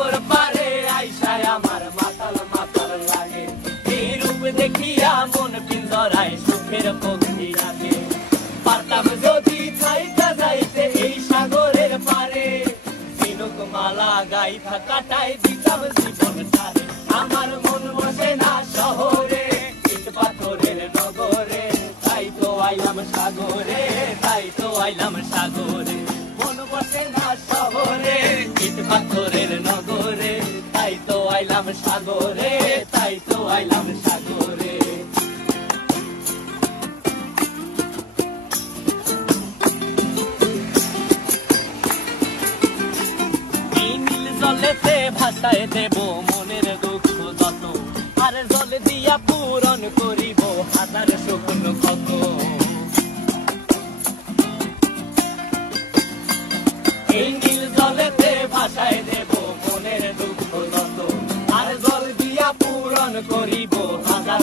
সাগর পারে আইসায় আমার মাতাল মাতাল লাগে। এই রূপ দেখিয়া মন পিঞ্জরায় সুখের পক্ষী রাখে। পারতাম যদি থাইকা যাইতে এই সাগরের পারে, ঝিনুক মালা গাইথা কাটাই দিতাম জীবনটারে। আমার মন বসে না শহরে, ইট পাথরের নগরে, তাই তো আইলাম সাগরে, তাই তো আইলাম সাগরে। মন বসে না শহরে, ইট পাথরের নগরে, তাই তো আইলাম সাগরে, তাই তো আইলাম সাগরে। এই নীল জলেতে ভাসায় দেব মনের দুঃখ যত, আর জল দিয়া পূরণ করিব হাজার স্বপ্ন কত। এই নীল জলেতে ভাসায় দেব মনের দুঃখ যত, আর জল দিয়া পূরণ করিব হাজার